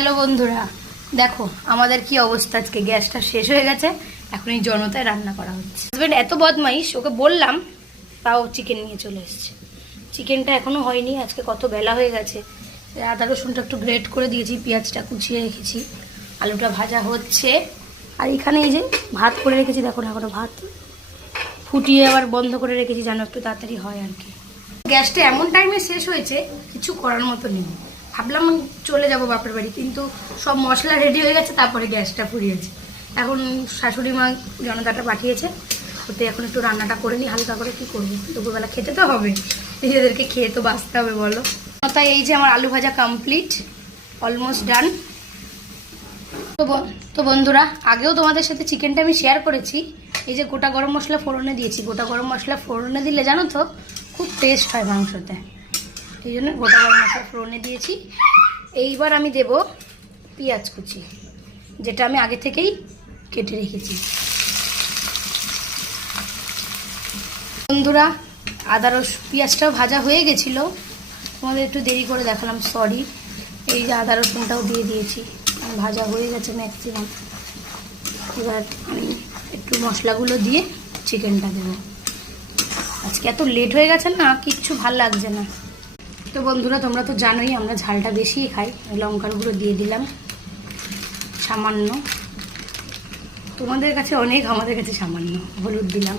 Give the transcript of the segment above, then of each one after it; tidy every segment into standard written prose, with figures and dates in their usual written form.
Hello বন্ধুরা, দেখো আমাদের কি অবস্থা। আজকে গ্যাসটা শেষ হয়ে গেছে, এখন এই জনতায় রান্না করা হচ্ছে। হাজবেন্ড এত বদমাইশ, ওকে বললাম তাও চিকেন নিয়ে চলে এসেছে। চিকেনটা এখনো হয়নি, আজকে কত বেলা হয়ে গেছে। আদা রসুনটা একটু গ্রেট করে দিয়েছি, পেঁয়াজটা কুচিয়ে রেখেছি, আলুটা ভাজা হচ্ছে। আর এখানে এই যে ভাত করে রেখেছি, দেখো না এখনো ভাত ফুটিয়ে আবার বন্ধ করে রেখেছি, যেন একটু তাড়াতাড়ি হয় আর কি। গ্যাসটা এমন টাইমে শেষ হয়েছে, কিছু করার মতো নেই। ভাবলাম চলে যাব বাপের বাড়ি, কিন্তু সব মশলা রেডি হয়ে গেছে, তারপরে গ্যাসটা ফুরিয়েছে। এখন শাশুড়ি মা জনতাটা পাঠিয়েছে, ওতে এখন একটু রান্নাটা করে নিই হালকা করে। কি করবো, দুপুরবেলা খেতে তো হবে, নিজেদেরকে খেয়ে তো বাঁচতে হবে বলো। তাই এই যে আমার আলু ভাজা কমপ্লিট, অলমোস্ট ডান। তো বন্ধুরা, আগেও তোমাদের সাথে চিকেনটা আমি শেয়ার করেছি। এই যে গোটা গরম মশলা ফোড়নে দিয়েছি, গোটা গরম মশলা ফোড়নে দিলে জানো তো খুব টেস্ট হয় মাংসতে, এই জন্য গোটা গরম মশলা ফোড়নে দিয়েছি। এইবার আমি দেব পেঁয়াজ কুচি, যেটা আমি আগে থেকেই কেটে রেখেছি। বন্ধুরা, পেঁয়াজটাও ভাজা হয়ে গেছিলো, তোমাদের একটু দেরি করে দেখালাম, সরি। এই যে আদা রসুনটাও দিয়ে দিয়েছি, ভাজা হয়ে গেছে ম্যাক্সিমাম। এবার আমি একটু মশলাগুলো দিয়ে চিকেনটা দেবো। আজকে এত লেট হয়ে গেছে না, কিচ্ছু ভাল লাগছে না। তো বন্ধুরা, তোমরা তো জানোই আমরা ঝালটা বেশিই খাই। লঙ্কার গুঁড়ো দিয়ে দিলাম সামান্য, তোমাদের কাছে অনেক, আমাদের কাছে সামান্য। হলুদ দিলাম।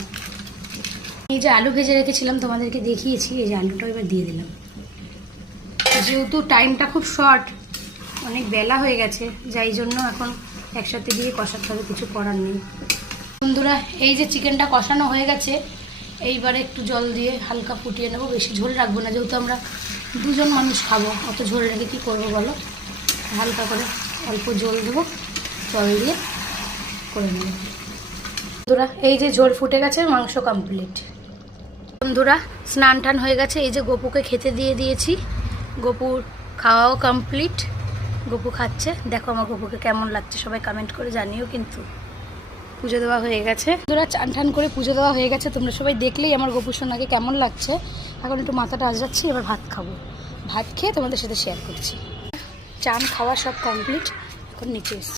এই যে আলু ভেজে রেখেছিলাম তোমাদেরকে দেখিয়েছি, এই যে আলুটা এবার দিয়ে দিলাম। যেহেতু টাইমটা খুব শর্ট, অনেক বেলা হয়ে গেছে, যাই জন্য এখন একসাথে দিয়ে কষাতে হবে, কিছু করার নেই। বন্ধুরা, এই যে চিকেনটা কষানো হয়ে গেছে, এইবারে একটু জল দিয়ে হালকা ফুটিয়ে নেবো। বেশি ঝোল রাখবো না, যেহেতু আমরা দুজন মানুষ খাবো, অত ঝোল রেখে কী করবো বলো। হালকা করে অল্প জল দেবো, জল দিয়ে করে নেব। বন্ধুরা, এই যে ঝোল ফুটে গেছে, মাংস কমপ্লিট। বন্ধুরা, স্নান টান হয়ে গেছে, এই যে গপুকে খেতে দিয়ে দিয়েছি। গপুর খাওয়াও কমপ্লিট, গপু খাচ্ছে। দেখো আমার গপুকে কেমন লাগছে, সবাই কমেন্ট করে জানিও কিন্তু। পুজো দেওয়া হয়ে গেছে বন্ধুরা, চান টান করে পুজো দেওয়া হয়ে গেছে। তোমরা সবাই দেখলেই আমার গপুর সোনাকে কেমন লাগছে। এখন একটু মাথাটা আজরাচ্ছি, এবার ভাত খাবো। ভাত খেয়ে তোমাদের সাথে শেয়ার করছি। চান খাওয়া সব কমপ্লিট, এখন নিচে এসছি।